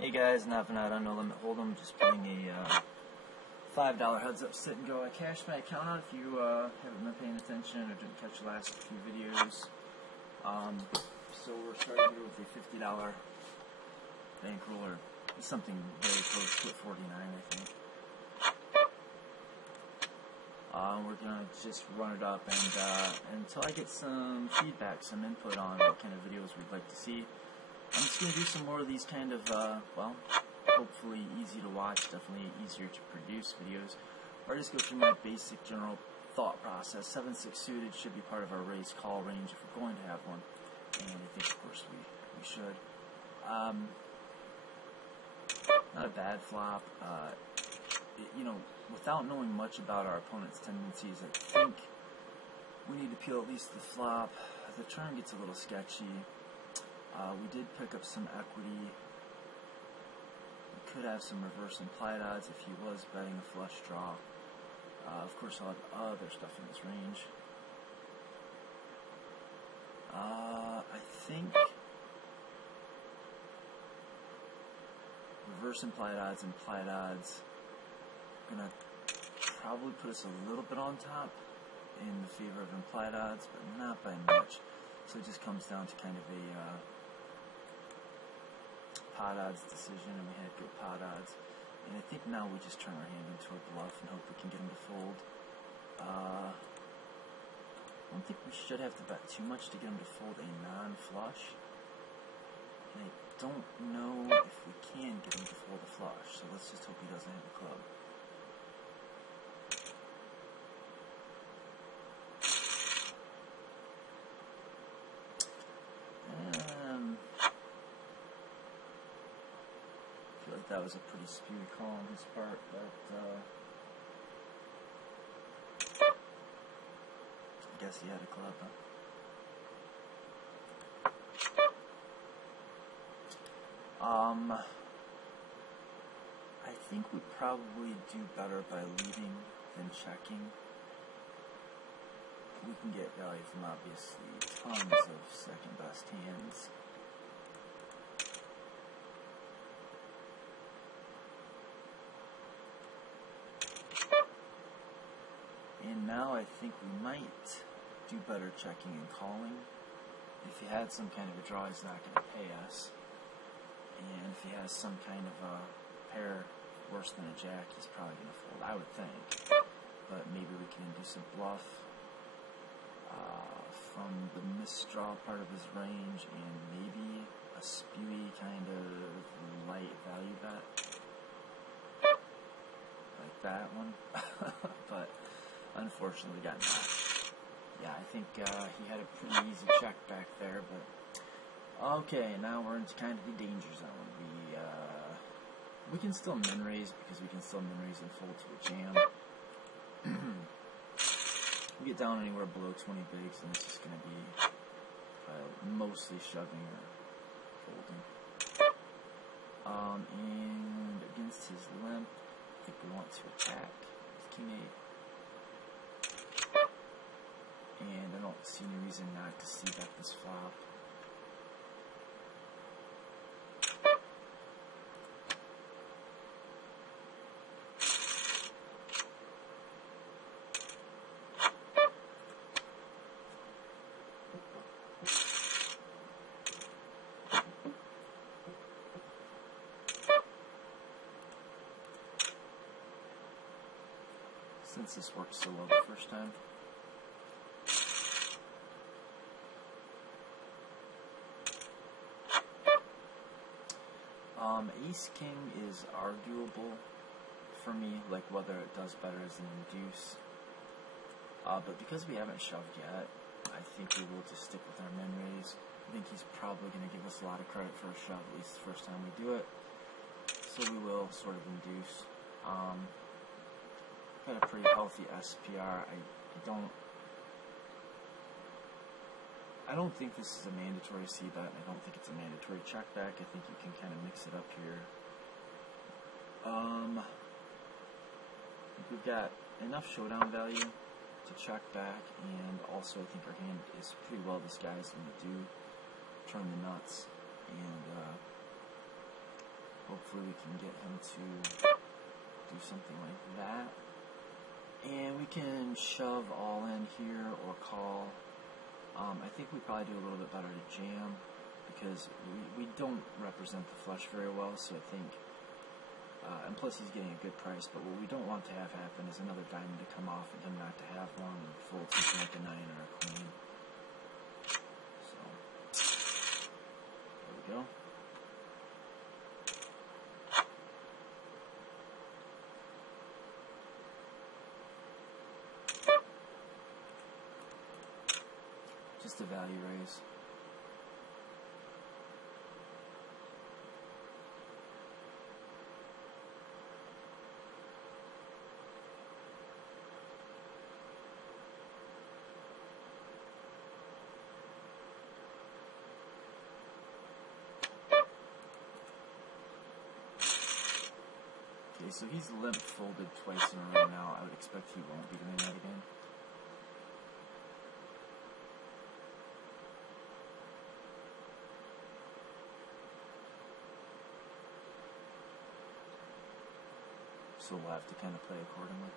Hey guys, nothing out on No Limit Hold'em, just playing a $5 heads up sit and go. I cashed my account out if you haven't been paying attention or didn't catch the last few videos. So we're starting here with a $50 bankroll, or something very close to $49, I think. We're going to just run it up and until I get some feedback, some input on what kind of videos we'd like to see. I'm just going to do some more of these kind of, well, hopefully easy to watch, definitely easier to produce videos. Or just go through my basic general thought process. 7-6 suited should be part of our raise call range if we're going to have one. And I think, of course, we should. Not a bad flop. Without knowing much about our opponent's tendencies, I think we need to peel at least the flop. The turn gets a little sketchy. We did pick up some equity. We could have some reverse implied odds if he was betting a flush draw. Of course, I'll have other stuff in this range. I think reverse implied odds, gonna probably put us a little bit on top in the favor of implied odds, but not by much. So it just comes down to kind of a pot odds decision, and we had good pot odds. And I think now we just turn our hand into a bluff and hope we can get him to fold. I don't think we should have to bet too much to get him to fold a non-flush. And I don't know if we can get him to fold a flush, so let's just hope he doesn't have a club. I feel like that was a pretty spewy call on his part, but I guess he had a club, huh? I think we probably do better by leading than checking. We can get value from obviously tons of second best hands. And now I think we might do better checking and calling. If he had some kind of a draw, he's not going to pay us. And if he has some kind of a pair worse than a jack, he's probably going to fold, I would think. But maybe we can induce a bluff from the misdraw part of his range, and maybe a spewy kind of light value bet. Like that one. But unfortunately, we got knocked. Yeah, I think he had a pretty easy check back there, but okay, now we're into kind of the danger zone. We can still min raise because we can still min raise and fold to a jam. We get down anywhere below 20 bigs, and this is going to be mostly shoving or folding. And against his limp, I think we want to attack with King 8. And I don't see any reason not to see bet this flop. Since this worked so well the first time. Ace-King is arguable for me, like whether it does better as an induce. But because we haven't shoved yet, I think we will just stick with our min raise. I think he's probably going to give us a lot of credit for a shove, at least the first time we do it. So we will sort of induce. Got a pretty healthy SPR. I don't think this is a mandatory c-bet, and I don't think it's a mandatory check back. I think you can kind of mix it up here. I think we've got enough showdown value to check back, and also I think our hand is pretty well disguised when we do turn the nuts, and hopefully we can get him to do something like that. And we can shove all in here or call. I think we probably do a little bit better to jam because we don't represent the flush very well, so I think, and plus he's getting a good price, but what we don't want to have happen is another diamond to come off and him not to have one and fold something like a 9 or a queen. So, there we go. Just a value raise. Okay, so he's limp folded twice in a row now. I would expect he won't be doing that again. So we'll have to kind of play accordingly.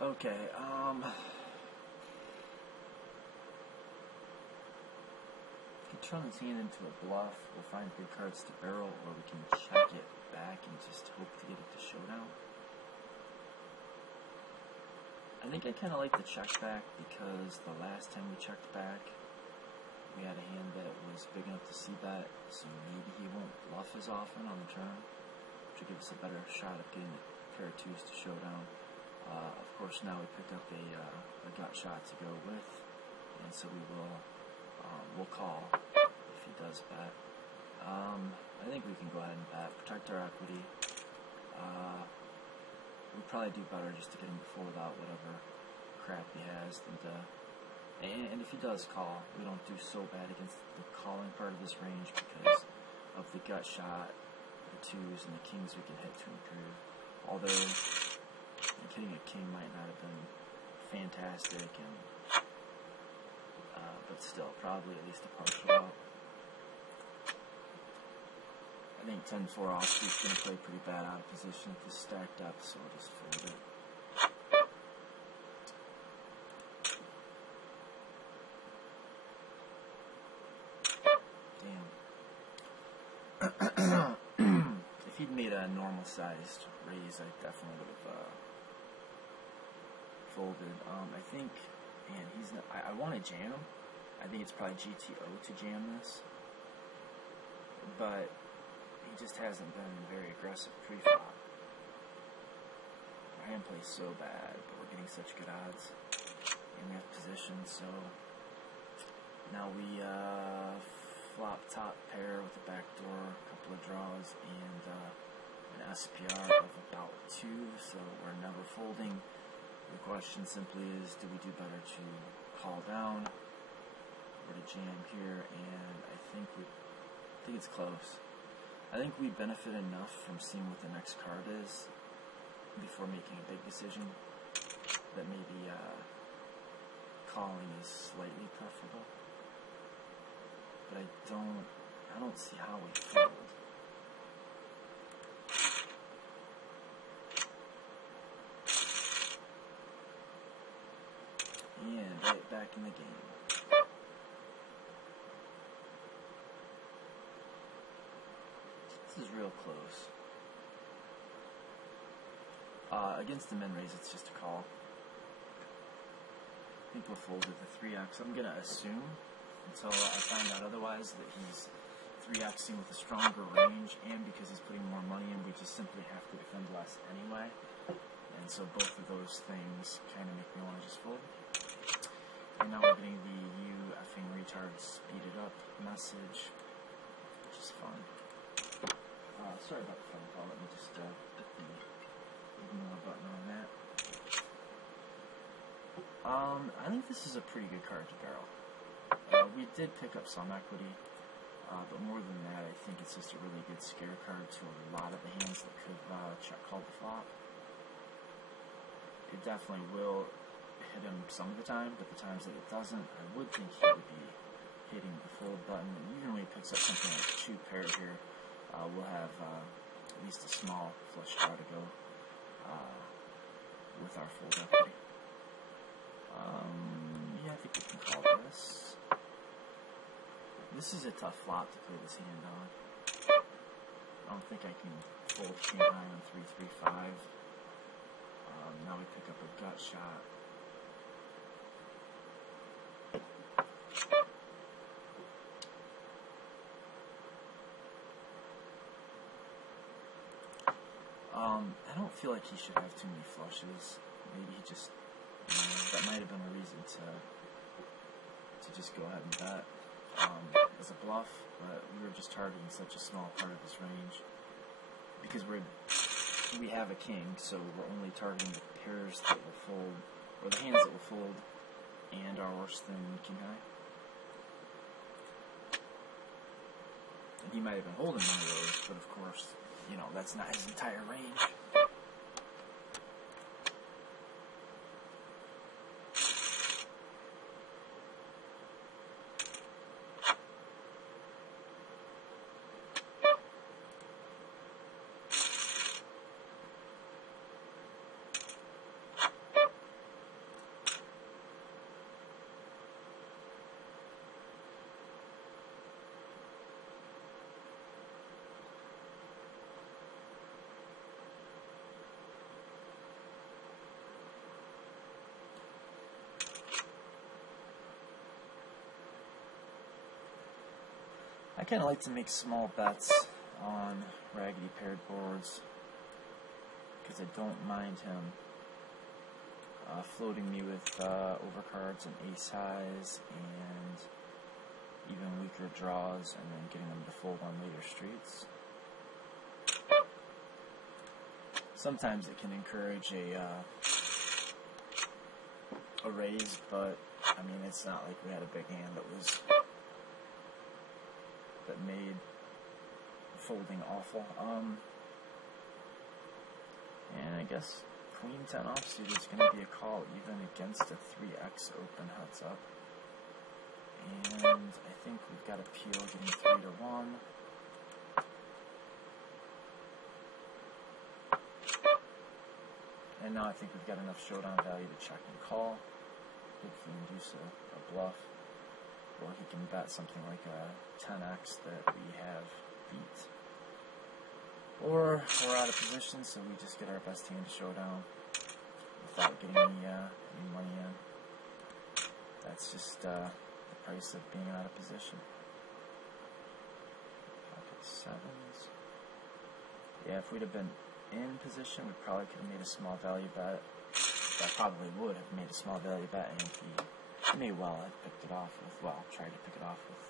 Okay, if he turns his hand into a bluff, we'll find good cards to barrel, or we can check it back and just hope to get it to showdown. I think I kind of like the check back because the last time we checked back, we had a hand that was big enough to see bet, so maybe he won't bluff as often on the turn, which will give us a better shot of getting a pair of twos to showdown. Of course, now we picked up a gut shot to go with, and so we'll call if he does bet. I think we can go ahead and bet, protect our equity. We'd probably do better just to get him to fold out whatever crap he has, and if he does call, we don't do so bad against the calling part of this range because of the gut shot, the twos, and the kings we can hit to improve. Although hitting a king might not have been fantastic, but still, probably at least a partial out. I think 10-4 offsuit's going to play pretty bad out of position if it's stacked up, so I'll just fold it. Damn. If he'd made a normal-sized raise, I definitely would have folded. I think, man, he's not, I want to jam. I think it's probably GTO to jam this, but he just hasn't been very aggressive pre-flop. Our hand plays so bad, but we're getting such good odds, and we have position. So now we flop top pair with a backdoor, a couple of draws, and an SPR of about 2. So we're never folding. The question simply is, do we do better to call down or to jam here? And I think it's close. I think we benefit enough from seeing what the next card is before making a big decision that maybe calling is slightly preferable. But I don't see how we fold. And right back in the game. This is real close. Against the min raise, it's just a call. I think we'll fold with the 3x. I'm going to assume, until I find out otherwise, that he's 3xing with a stronger range, and because he's putting more money in, we just simply have to defend less anyway. And so both of those things kind of make me want to just fold. And now we're getting the "you effing retard speeded up" message, which is fun. Sorry about the phone call. Let me just hit the ignore button on that. I think this is a pretty good card to barrel. We did pick up some equity. but more than that, I think it's just a really good scare card to a lot of the hands that could check call the flop. It definitely will hit him some of the time, but the times that it doesn't, I would think he would be hitting the fold button. And even when he picks up something like 2 pair here, we'll have at least a small flush draw to go with our fold equity. Yeah, I think we can call this. This is a tough flop to play this hand on. I don't think I can fold king high on 3-3-5. Now we pick up a gut shot. I don't feel like he should have too many flushes. Maybe he just, that might have been a reason to just go ahead and bet as a bluff, but we were just targeting such a small part of his range because we have a king, so we're only targeting the pairs that will fold, or the hands that will fold, and are worse than king high. And he might have been holding one of those, but of course, that's not his entire range. I kind of like to make small bets on raggedy paired boards because I don't mind him floating me with overcards and ace highs and even weaker draws, and then getting them to fold on later streets. Sometimes it can encourage a raise, but I mean, it's not like we had a big hand that made folding awful. And I guess Queen 10 offsuit is going to be a call even against a 3x open heads up. And I think we've got a peel getting 3-1. And now I think we've got enough showdown value to check and call. Hopefully induce a bluff. Or he can bet something like a 10x that we have beat. Or we're out of position, so we just get our best hand to showdown without getting any money in. That's just the price of being out of position. Pocket sevens. Yeah, if we'd have been in position, we probably could have made a small value bet. I probably would have made a small value bet, and he may well have picked it off with, tried to pick it off with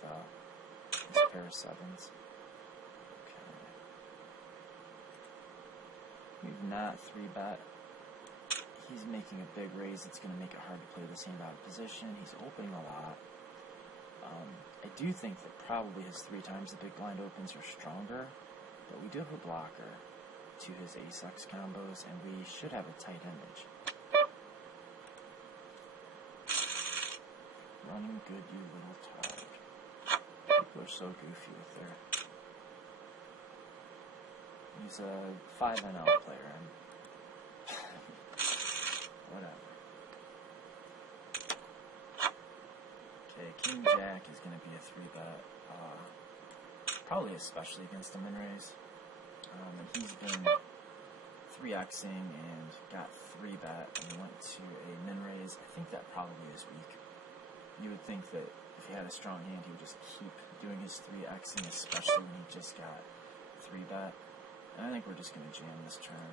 his pair of sevens. Okay. We've not 3-bet. He's making a big raise. It's going to make it hard to play this hand out of position. He's opening a lot. I do think that probably his 3 times the big blind opens are stronger, but we do have a blocker to his ace-x combos, and we should have a tight image. Running good, you little tard. People are so goofy with their... He's a 5NL player, and... whatever. Okay, King Jack is going to be a 3-bet. Probably especially against a min raise. And he's been 3xing and got 3-bet and went to a min raise. I think that probably is weak. You would think that if he had a strong hand, he would just keep doing his 3xing, especially when he just got 3-bet. And I think we're just going to jam this turn.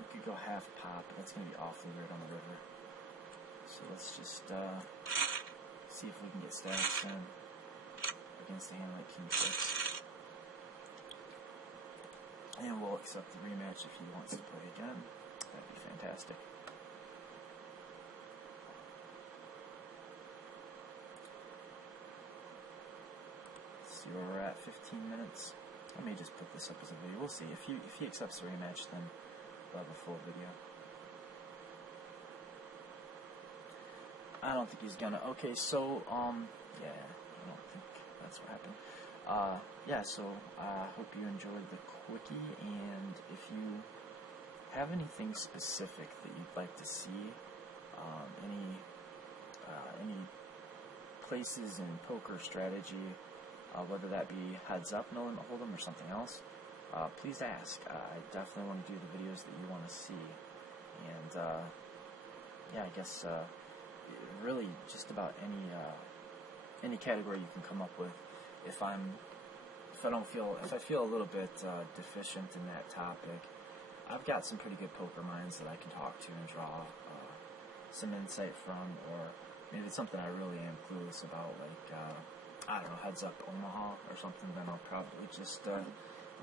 We could go half pot, but that's going to be awfully weird on the river. So let's just see if we can get stacks in against a hand like King 6. And we'll accept the rematch if he wants to play again. That'd be fantastic. see where we're at, 15 minutes. I may just put this up as a video. We'll see. If he accepts the rematch, then we'll have a full video. I don't think he's gonna. Okay, so yeah, I don't think that's what happened. Yeah, so I hope you enjoyed the quickie, and if you have anything specific that you'd like to see, any places in poker strategy, whether that be heads up, no limit hold'em, or something else, please ask. I definitely want to do the videos that you want to see, and yeah, I guess really just about any category you can come up with. If I feel a little bit deficient in that topic, I've got some pretty good poker minds that I can talk to and draw some insight from, or maybe it's something I really am clueless about, like I don't know, heads up Omaha or something. Then I'll probably just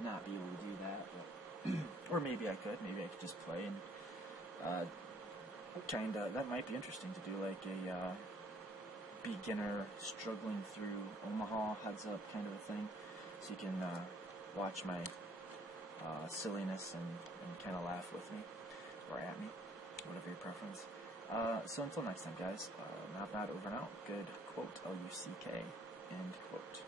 not be able to do that, but or maybe I could just play and kinda, that might be interesting to do, like a beginner struggling through Omaha heads up kind of a thing, so you can watch my silliness and kind of laugh with me, or at me, whatever your preference. So until next time, guys, not bad, over and out. Good quote, LUCK, end quote.